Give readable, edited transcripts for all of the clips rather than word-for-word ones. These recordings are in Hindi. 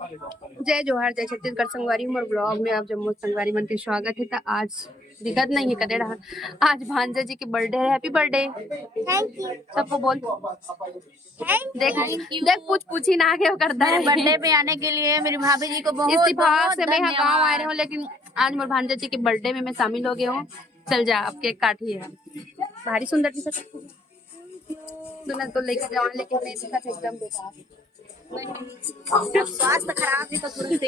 जय जोहार, जय छत्तीसगढ़। संगवारी उमर ब्लॉग में आप जम्मू संगवारी मन के स्वागत है। तो आज दिक्कत नहीं है करे रहा, आज भांजा जी की बर्थडे है। Happy birthday. थैंक यू सबको बोल। देख पूछ ही ना के करता है। बर्थडे पे आने के लिए मेरी भाभी जी को बहुत इस्तीफाक से मैं गाँव आ रहे हूँ, लेकिन आज मोर भांजा जी के बर्थडे में मैं शामिल हो गया हूँ। चल जा, अब केक काटी है। भारी सुंदर थी सुना तो लेके जाओ, लेकिन नहीं दिखा था, एकदम बेकार। स्वास्थ्य खराब है तो तुरंत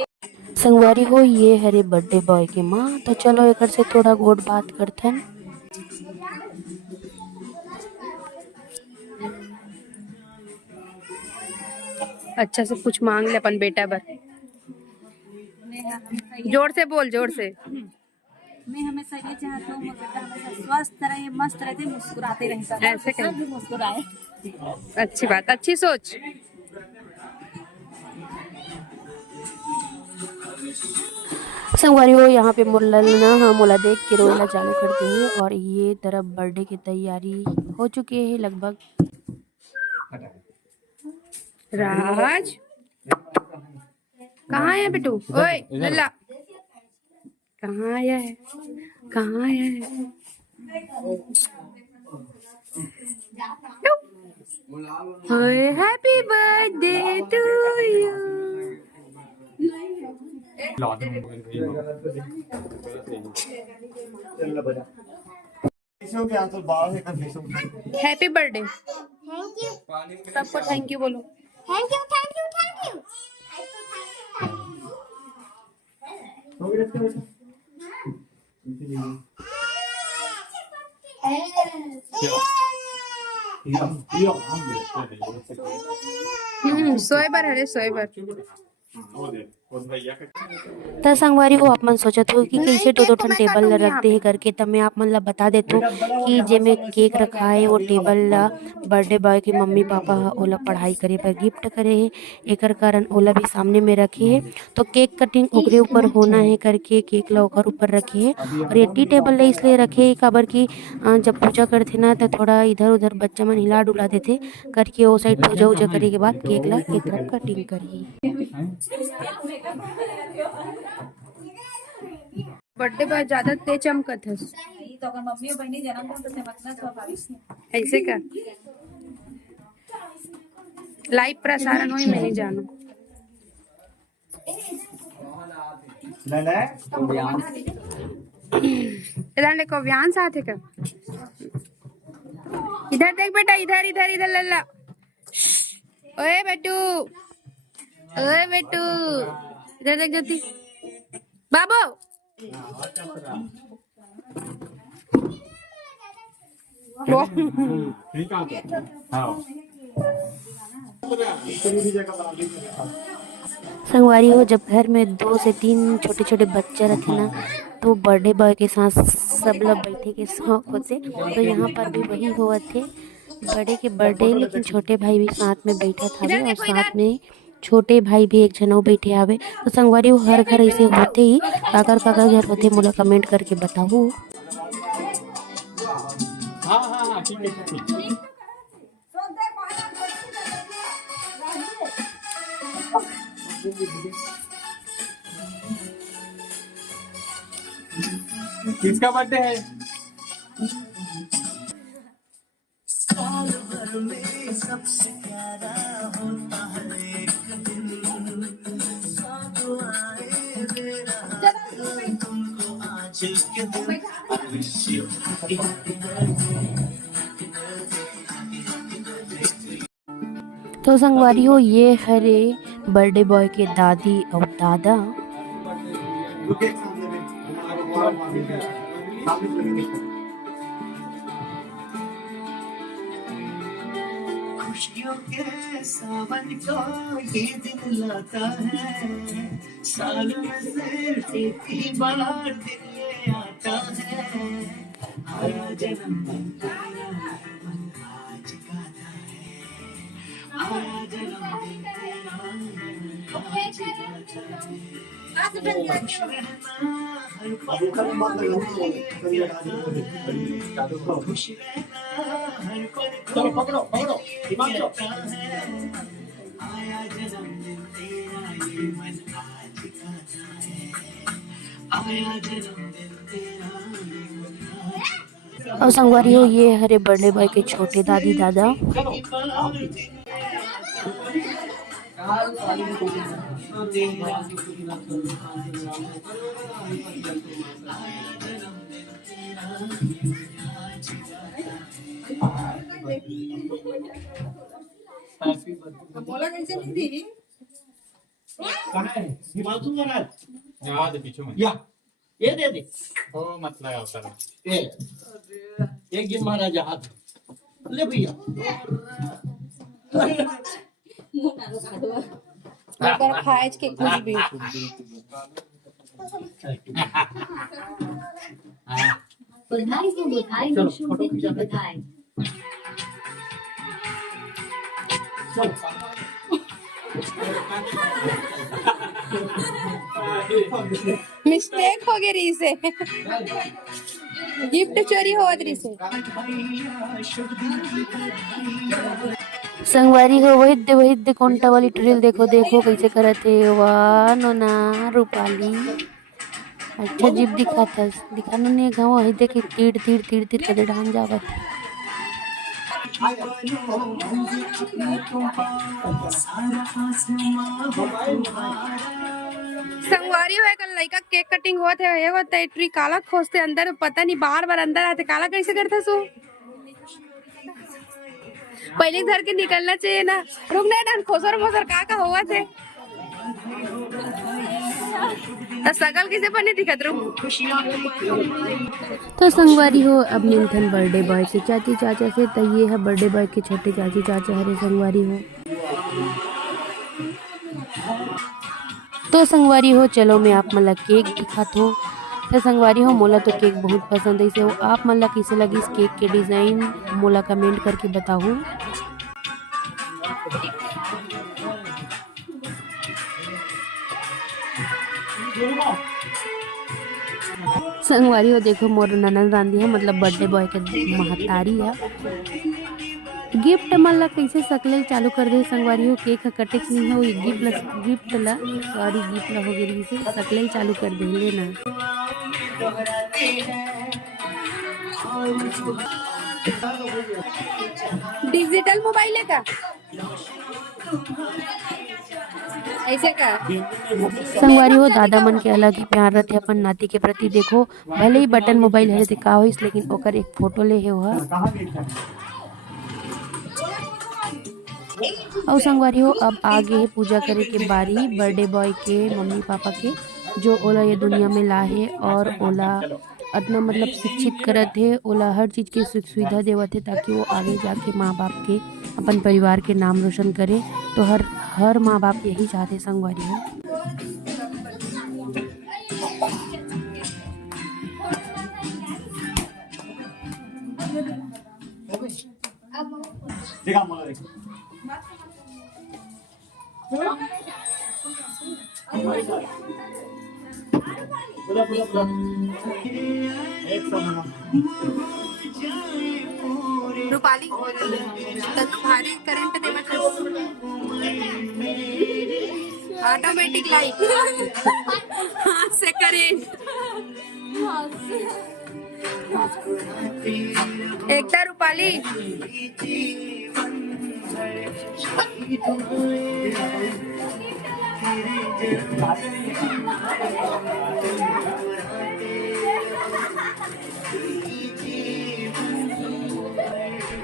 संगवारी हो ये हरे बर्थडे बॉय के माँ। तो चलो एक से थोड़ा गोड बात करते हैं। अच्छा से कुछ मांग ले अपन बेटा बर। जोर से बोल, जोर से। मैं हमेशा ये चाहता हूँ बेटा हमेशा स्वस्थ रहे, मस्त रहे, मुस्कुराते रहे, ऐसे सब भी मुस्कुराए। अच्छी बात, अच्छी सोच। संगवारी हो यहाँ पे मुल्ला ना हाँ मुला देख के रोना चालू कर दी है। और ये तरफ बर्थडे की तैयारी हो चुकी है लगभग। राज कहाँ है बेटू? ओए लल्ला कहाँ आया है? कहाँ आया है? Happy birthday to you. Happy birthday. Thank you सबको थैंक यू बोलो। Thank you thank you thank you. सोएबर है रे, सोएबर। तो संगवारी हो आप मन सोचत हो कि कैसे दो ठन टेबल रखते है करके। तब मैं आप मन ला बता देता हूँ कि जेमे केक रखा है वो टेबल ला बर्थडे बॉय के मम्मी पापा ओला पढ़ाई करे पर गिफ्ट करे है, एकर कारण ओला भी सामने में रखे है। तो केक कटिंग ओकरे ऊपर होना है करके केक ला ओकर ऊपर रखे है। और ये टी टेबल ला इसलिए रखे है काबर की जब पूजा करथे ना तो थोड़ा इधर उधर बच्चा मन हिला डुला देथे करके वो साइड पूजा उजा करे के बाद केक ला एक तरफ कटिंग करी। बर्थडे पर ज्यादा तेज चमकत है तो अगर मम्मी और बहनी जन्मदिन तो चमकना स्वाभाविक है। ऐसे का लाइव प्रसारण हुई मैं नहीं जानू। इधर देखो व्यान साथ है का। इधर देख बेटा, इधर इधर इधर लल्ला। ओए बेटू, ओए बेटू, इधर देख ज्योति बाबू। संगवारी हो जब घर में 2 से 3 छोटे छोटे बच्चे रहते ना तो बर्थडे बॉय के साथ सब लोग बैठे के शौक होते। तो यहाँ पर भी वही हुआ थे बड़े के बर्थडे, लेकिन छोटे भाई भी साथ में बैठा था और साथ में छोटे भाई भी एक जनों बैठे आवे। तो संगवारी हो हर घर ऐसे होते ही काकर काकर घर होते मोला कमेंट करके बताओ। किसका बर्थडे है? साल भर में सबसे प्यारा होता है एक दिन, साथ आए मेरा तुमको आज के दिन। तो संगवारी हो ये हरे बर्थडे बॉय के दादी और दादा। खुशियों के सावन का ये दिन लाता है, साल में सिर्फ एक ही बार दिन ये आता है। आया जन्मदिन तेरा मन आज गाता है, आया जन्मदिन तेरा मन आज गाता है। खुश रहना हर पल खुश रहना हर पल पकड़ो पकड़ो दिमाग है। आया जन्मदिन तेरा ये मन आया जन्मदिन तेरा और संगवारी हो ये हरे बर्थडे बॉय के छोटे दादी दादा। कहाँ है? हिमांशु महाराज यहाँ दे पीछे में। या ये दे दे ओ मत लगाओ सर। ये एक दिन महाराज हाथ ले भैया अगर खाएज के कुछ भी बधाई को बधाई चलो, शुभ फोटो दिन की खींचा दे। बधाई। मिस्टेक हो गई रही से गिफ्ट चोरी हो रही से। संगवारी हो वही दे कोंटा वाली ट्रिल देखो देखो कैसे करत है। वाह नोना रूपाली अच्छा जीप दिखा ने गाँव है देखे तीर तीर तीर तीर कर ढान जावत। संगवारी हुए कल लड़का केक कटिंग हुआ थे ये होता है ट्री काला खोजते अंदर पता नहीं बार बार अंदर आते काला कैसे करते सो पहले घर के निकलना चाहिए ना रुक नहीं डान खोसर मोसर का हुआ थे तो सकल किसे पर नहीं दिखत रू। तो संगवारी हो अब मिलथन बर्थडे बॉय के चाची चाचा से। तो ये है बर्थडे बॉय के छोटे चाची चाचा हरे संगवारी हो। तो संगवारी हो चलो मैं आप मतलब केक दिखात हो। तो संगवारी हो मोला तो केक बहुत पसंद है। इसे हो आप मतलब कैसे लगी इस केक के डिज़ाइन मोला कमेंट करके बताओ। संगवारी हो देखो मोर ननद रांधी है मतलब बर्थडे बॉय के महतारी है। गिफ्ट मन ला कैसे सकले चालू कर दे संगवारी हो केक कटे नहीं हो गिफ्ट ला हो गई से सकले चालू कर दे लेना। डिजिटल मोबाइल है का ऐसे का संगवारी हो दादा मन के अलग ही प्यार रहते अपन नाती के प्रति। देखो भले ही बटन मोबाइल है का हो लेकिन ओकर एक फोटो ले है और संगवारी हो अब आगे है पूजा करे के बारी बर्थडे बॉय के मम्मी पापा के जो ओला ये दुनिया में ला है और ओला इतना मतलब शिक्षित करत है ओला हर चीज़ की सुख सुविधा देवत है ताकि वो आगे जाके माँ बाप के अपन परिवार के नाम रोशन करे। तो हर माँ बाप यही चाहते संगवारी हो। देखा मोला देखो। बोला बोला बोला। एक समय रूपाली भारी करंट दे ऑटोमेटिक लाइट हाथ से करेंट एकता रूपाली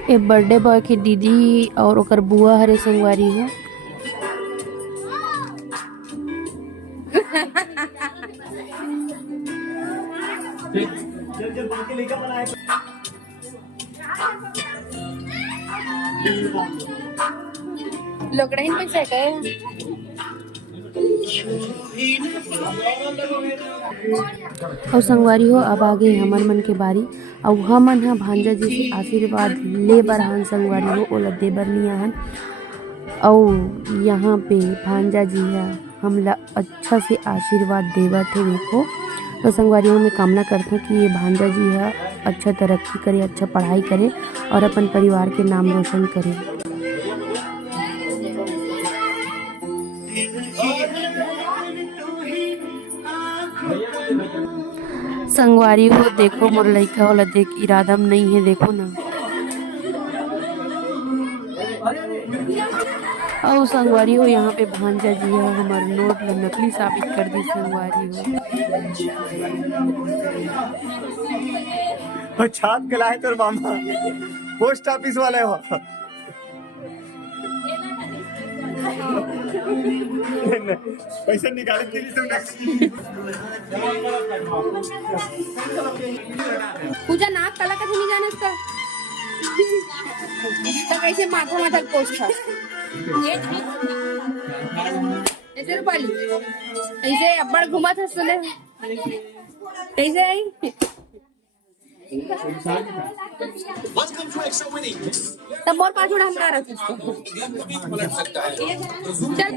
ए बर्थडे बॉय की दीदी और ओकर बुआ हरे संगवारी हो। जल बाल के लेकर बनाए। लोकडाइन पैसा है का और संगवारी हो अब आगे हमन मन के बारी और हमन हा भांजा जी से आशीर्वाद ले बरहन संगवारी हो ओला दे बर नहीं आहन और यहाँ पे भांजा जी है हमला अच्छा से आशीर्वाद देवत है। देखो तो संगवारी हो मैं कामना करता हूँ कि ये भांजा जी है अच्छा तरक्की करे अच्छा पढ़ाई करे और अपन परिवार के नाम रोशन करे। संगवारी हो देखो मोर लइका वाला देख इरादा में नहीं है, देखो ना। और संगवारी हो यहाँ पे भांजा जी है हमार नोट ला नकली साबित कर दी संगवारी हो। और छाप के लाए तोर मामा पोस्ट ऑफिस वाले हो। पैसा निकाले के लिए पूजा नाक काला का नहीं जाने इसका तो कैसे माथा माथा पोस्ट था ऐसे रूपाली ऐसे अब्बड़ घुमा था सुने कैसे आई तब और पाँच उड़ा हम कहा रखे चल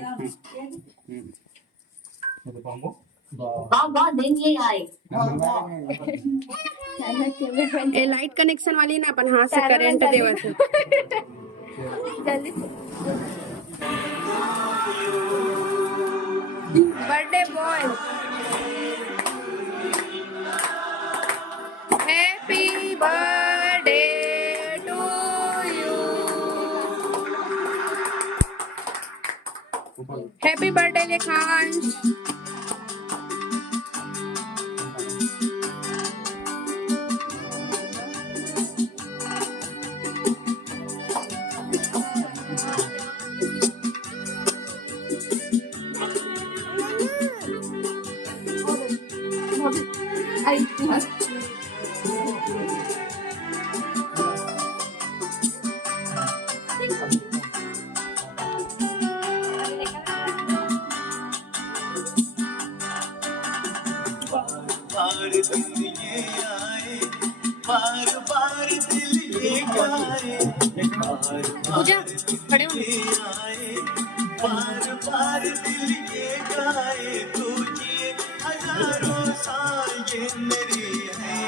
बहुत दिन ये आए ए लाइट कनेक्शन वाली ना अपन हाथ से करंट देवत है birthday boy happy birthday to you happy birthday Lekhansh बार दिल ये आए, बार बार दिल ये गाए, पूजा खड़े हो ये आए, बार बार दिल ये गाए, तुझे हजारों साल ये मेरी है।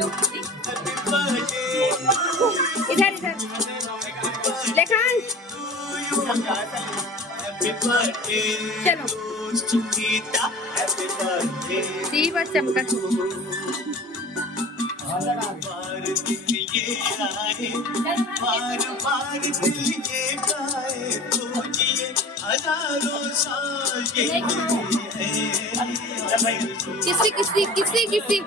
Happy birthday इधर इधर लेखांश Happy birthday चलो Sukita, happy birthday सी बस चमका बार दिल ये आए, बार बार दिल ये गाए, तुझे हजारों साल ये है। किसी किसी किसी किसी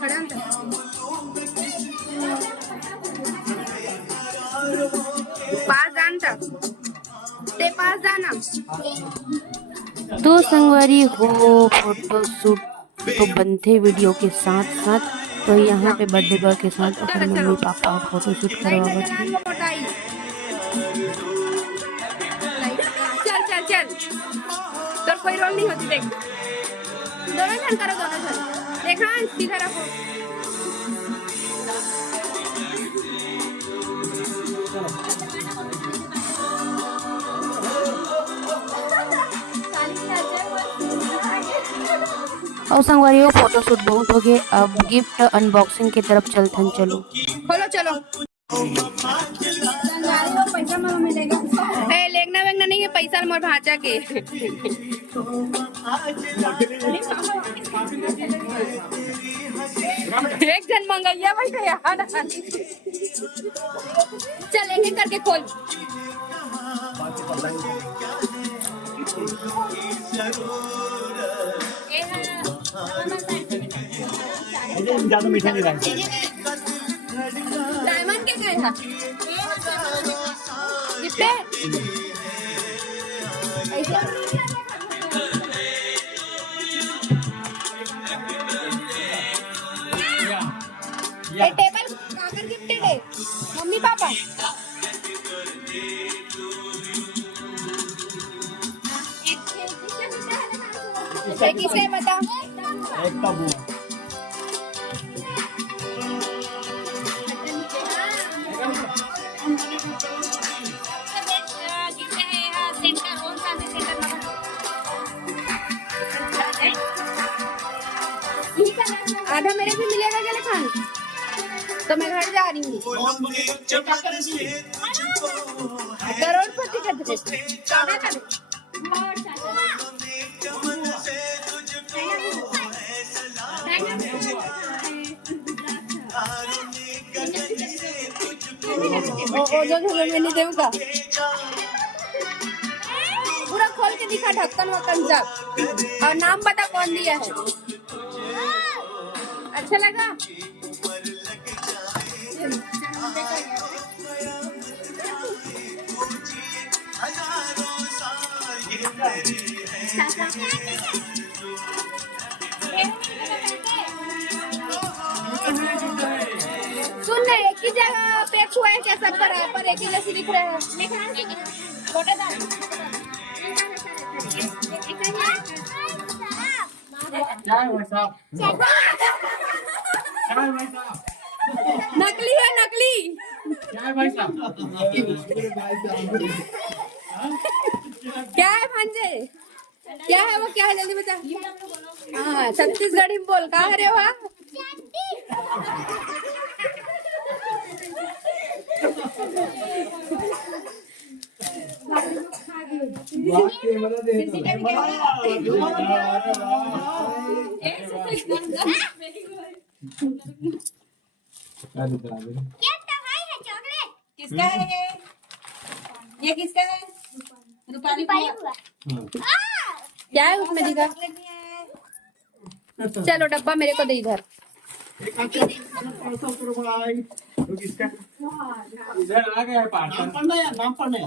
खड़ा अंदर। पास जाना ते पास जाना तो संगवारी हो फोटो शूट तो बनते वीडियो के साथ साथ, तो यहाँ पे बर्थडे बॉय के साथ अपने मम्मी पापा फोटो शूट करवावत है। चल चल चल तो कोई रोल नहीं होती देख दोनों जन करो दोनों जन देखा सीधा रखो और संगवारी हो फोटो शूट बहुत हो गए, अब गिफ्ट अनबॉक्सिंग की तरफ चलते हैं। चलो खोलो चलो पैसा मिलेगा लेगना वेगना नहीं है पैसा मोर भाचा के एक जन मंगैया भाई यार चल एक एक करके खोल ज्यादा मीठा नहीं रहेगा। डायमंड के गए था कितने ये टेबल काकर गिफ्टेड है मम्मी पापा एक किसे बता एक तबू आधा मेरे भी मिलेगा क्या खान? तो मैं घर जा रही हूँ। करोड़पति का ड्रेस जो मैंने देऊंगा पूरा खोल के दिखा, ढक्कन वक्कन सब, और नाम बता कौन दिया है। अच्छा लगा? सुन ना, एक ही जगह पे हुआ है क्या सब पर एक ही जैसे दिख रहा है? छोटे नकली है, नकली। क्या है भांजे? क्या है वो? क्या है जल्दी बता। हाँ, छत्तीसगढ़ी में बोल। कहाँ है रे वहाँ? किसका है ये किसका है? रूपाली बुआ। क्या है उसमें दिखा? चलो डब्बा मेरे को दे इधर। इधर आ गया पार्सल। नाम पढ़ना है।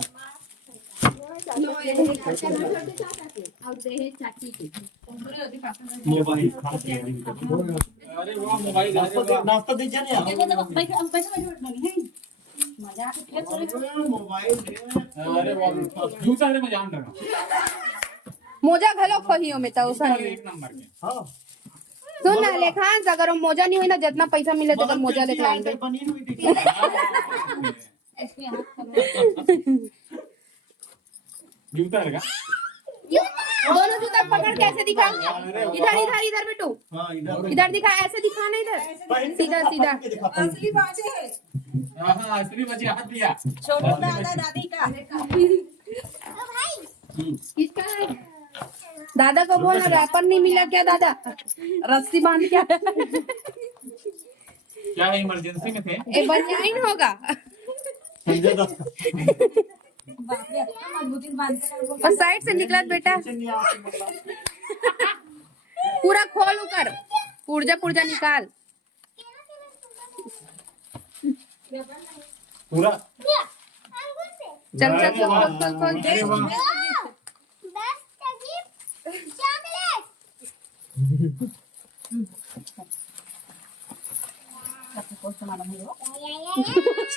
मोबाइल अरे वाह, मोबाइल नाश्ता दीजिए ना। मोबाइल अरे वाह, जूसा रे मजा आंदा। मोजा घलो खोहियो में तो उसन एक नंबर के। हां सुन ना लेखांश, अगर वो मोजा नहीं हुई ना, जितना पैसा मिले तो मोजा लेके आएंगे। पनीर हुई थी। जूता लगा। दोनों जूता पकड़ के ऐसे दिखा। इधर इधर इधर बेटू। हां इधर इधर दिखा, ऐसे दिखाना इधर। सीधा सीधा। असली बाजे है। हां असली बच्चे हाथ दिया। छोटू दादा दादी का। किसका है? दादा को बोलना रैपर नहीं मिला क्या दादा? रस्सी बांध क्या? क्या इमरजेंसी में थे? ए बनियाइन होगा। और साइड से निकला बेटा। पूरा खोल कर, पुर्जा पुर्जा निकाल पूरा। चल चल खोल खोल खोल।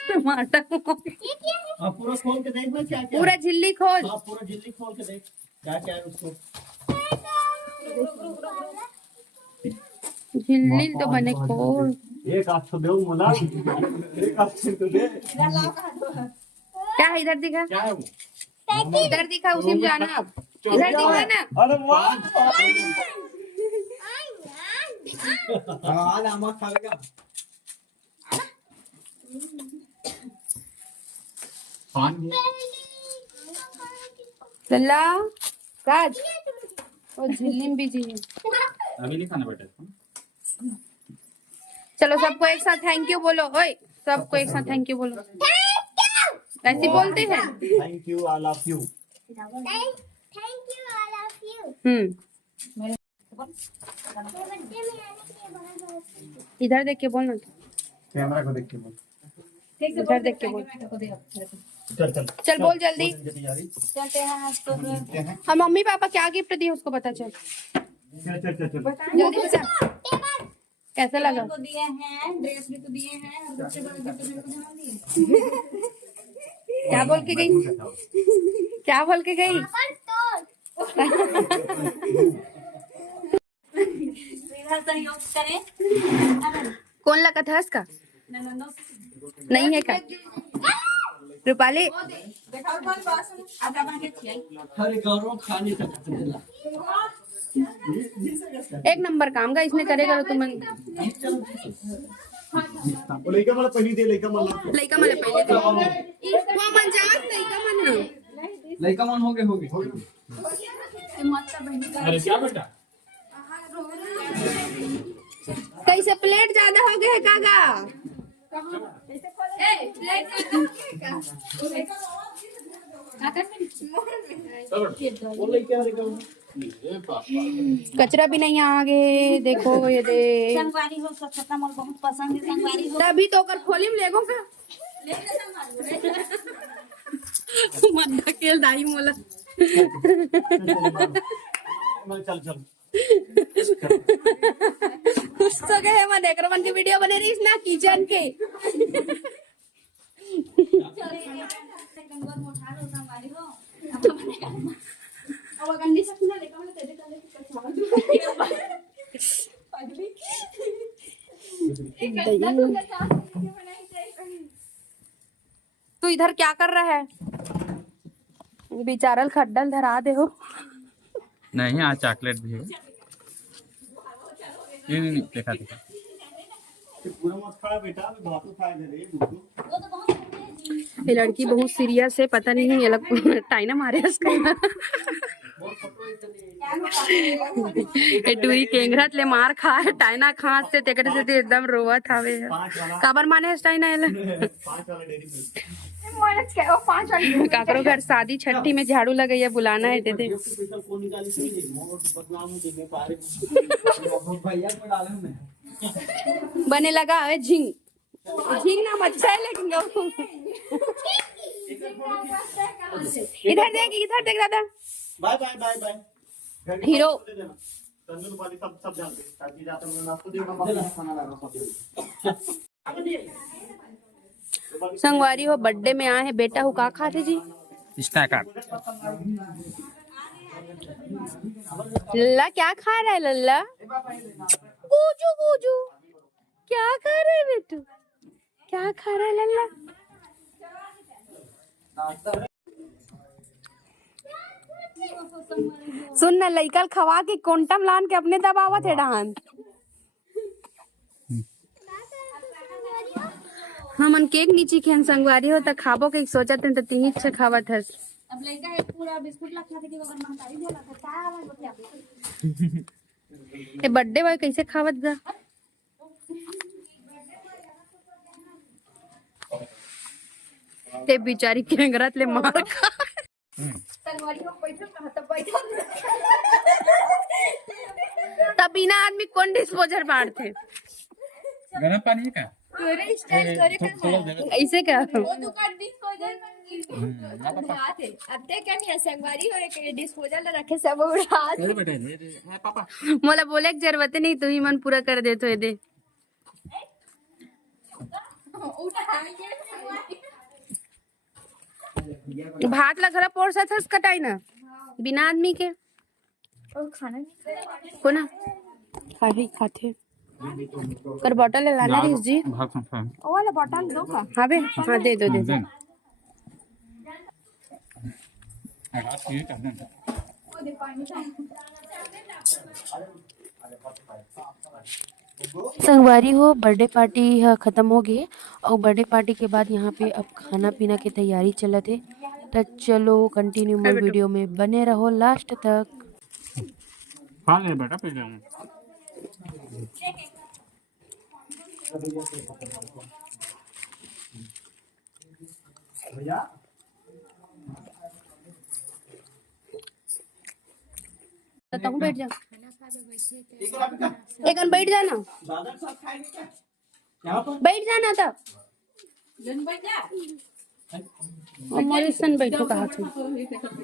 टमाटर पूरा खोल के देख क्या क्या। पूरा झिल्ली खोल। हाँ पूरा झिल्ली खोल के देख क्या क्या है उसको। झिल्ली तो बने खोल। एक हाथ तो दे मुला, एक हाथ से तो दे। क्या है इधर दिखा? क्या है वो? इधर दिखा, उसी में जाना। अब इधर दिखा ना। अरे वाह, हाँ नमक खाएगा। लल्ला काज और झिल्ली में भी चाहिए। अभी नहीं खाना बेटा। चलो सबको एक साथ थैंक यू बोलो। ओए सबको एक साथ थैंक यू बोलो। ऐसे बोलते हैं। Thank you, I love you. इधर देख के बोलना। कैमरा को देख के बोल। इधर देख के बोल। चल चल चल बोल जल्दी। चलते हैं आज तो फिर। हम मम्मी पापा क्या गिफ्ट दिए उसको पता चल। चल चल चल चल। जल्दी बता। कैसा लगा? को दिए हैं, ड्रेस भी तो दिए हैं, और सबसे बड़ा गिफ्ट मेरे को जमा दिए। क्या बोल के गई? क्या बोल के गई? सहयोग करें। कौन लगा था इसका? नहीं है क्या? रूपाली देखा कौन बात सुन। आता बाके छिए। अरे गौरव खा नहीं सकते। एक नंबर काम का इसने करेगा तो मैं वो लइका मला पहिली दे लइका मला लइका मला पहिले दे वो मन जात लइका मन लड़का मन हो गए अरे क्या बेटा कैसे प्लेट ज्यादा हो गए है कागा वो लड़का कचरा भी नहीं आगे देखो ये दे संगवारी हो स्वच्छता मोर बहुत पसंद है संगवारी हो तभी तो कर खोली में लेगो का मत धकेल दाई मोला चल चल तो गए मैं देख रहा की वीडियो बने रही ना किचन के तू इधर क्या कर रहा है बेचारल खड्डल धरा दे हो नहीं आज चॉकलेट भी है नहीं देखा पूरा मत खा बेटा अभी भातू खाए दे रे दूध ये लड़की बहुत सीरियस है पता नहीं ये लोग टाइना मारे उसका ये टूरी केंगरत ले मार खा है टाइना खांस से तेकरे से एकदम रोवत हवे काबर माने टाइना एला 5 वाला डेरी मिल्क काकरो घर शादी छठी में झाड़ू लगैया बुलाना है दे पैसा फोन निकाली से मोर बदनाम हो देने पारे भैया को डाले में बने लगा है झिंग झिंग नाम अच्छा है लेकिन इधर देख दादा bye bye bye bye hero tandoor वाली सब जानते हैं ताकि जाते हैं नाश्ता देना खाना लगा सब संगवारी हो बर्थडे में आए हैं बेटा हो का खाते जी स्नैकर लल्ला क्या खा रहा है लल्ला कूजू कूजू क्या खा रहा है बेटू क्या खा रहा है लल्ला सुन ना लइकल खवा के कोंटम लान के अपने दबावत है डांस हमन केक नीचे खेन संगवारी हो त खाबो के सोचत हैं त तीन अच्छा खावत हस अब लड़का एक पूरा बिस्कुट ला खाते कि अगर महतारी देला तो का आवाज होती आप ए बर्थडे बॉय कैसे खावत गा ते बिचारी केंगरत ले मार खा तब बिना आदमी कौन डिस्पोजर बांटते गरम पानी है क्या ऐसे क्या डिस्पोजल रखे सब उड़ा पापा मोला बोले की जरूरत नहीं तू ही मन पूरा कर दे तो दे भात ला घरा पोर साथ कटाई ना बिना आदमी के खाना को ना खाते कर बॉटल ले लाना रिस जी ओ वाला बॉटल दो का हाँ बे हाँ दे दो संगवारी हो बर्थडे पार्टी ख़त्म हो गई और बर्थडे पार्टी के बाद यहाँ पे अब खाना पीना की तैयारी चलत है तो चलो कंटिन्यू मोर वीडियो में बने रहो लास्ट तक खा ले बेटा पी ले भैया तो बैठ जा एक बैठ जाना दादा साथ खाएंगे क्या यहाँ पर बैठ जाना तब हमारे सन बैठो कहा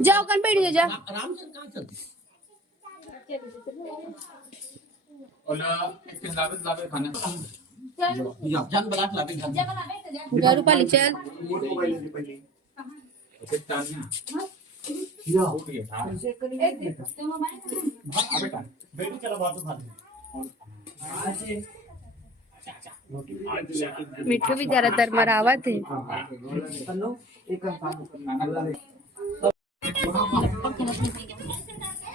जाओ कन बैठ जा आराम से कहाँ चलते ओला एक लावे खाना जान बलाट लाते घर जा रूपाली चल पहले एक टानिया या हो गया हां बेटा बेटी चला बात खा ले मिट्टू भी ज्यादातर मरावत है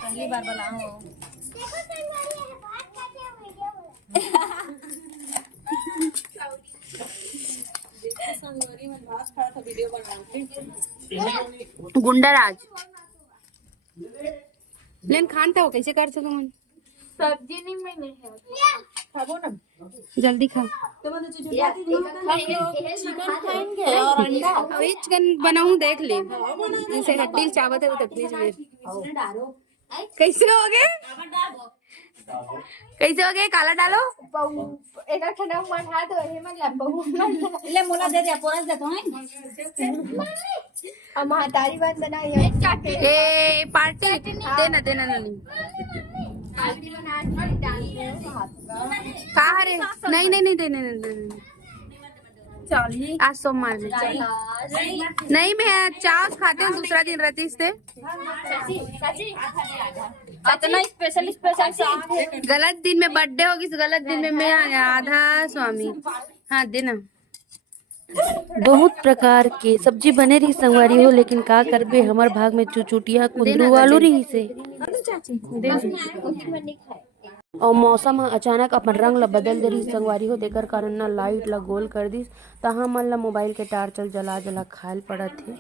पहली बार बनाओ गुंडा राज लेन खान था वो कैसे कर सको मन सब्जी नहीं मैंने जल्दी खा चिकन बनाऊं देख ले जैसे हड्डी चावत है वो तकलीफ में कैसे हो गए काला डालो एक ठंडा मन हाथ है मन लंबू ले मोला दे दे पोरस दे तो है हम तारी बात बनाई है ए पार्टी देना नहीं कहा रे नहीं देने चलिए आज सोमवार में नहीं मैं चावल खाते हैं दूसरा दिन रहती इससे इतना स्पेशल गलत दिन में बर्थडे होगी गलत दिन में मैं आधा स्वामी हाँ देना बहुत प्रकार के सब्जी बने रही संगवारी हो, लेकिन का करबे हमर भाग में चुचुटिया कुंदरू वालू रही से और मौसम ह अचानक अपन रंग ला बदल दे रही संगवारी हो, देकर कारण ना लाइट ला गोल कर दिस तहा मन ला मोबाइल के टार्चल जला खायल पड़त है।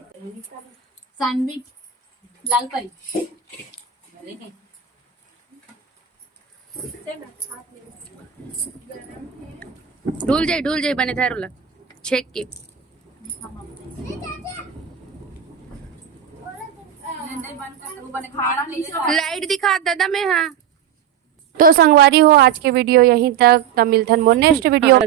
सैंडविच लाल परी ढूल जाए बने था रोला छेक के लाइट दिखा दादा मैं हाँ तो संगवारी हो आज के वीडियो यहीं तक, मिलथन मोर नेक्स्ट वीडियो।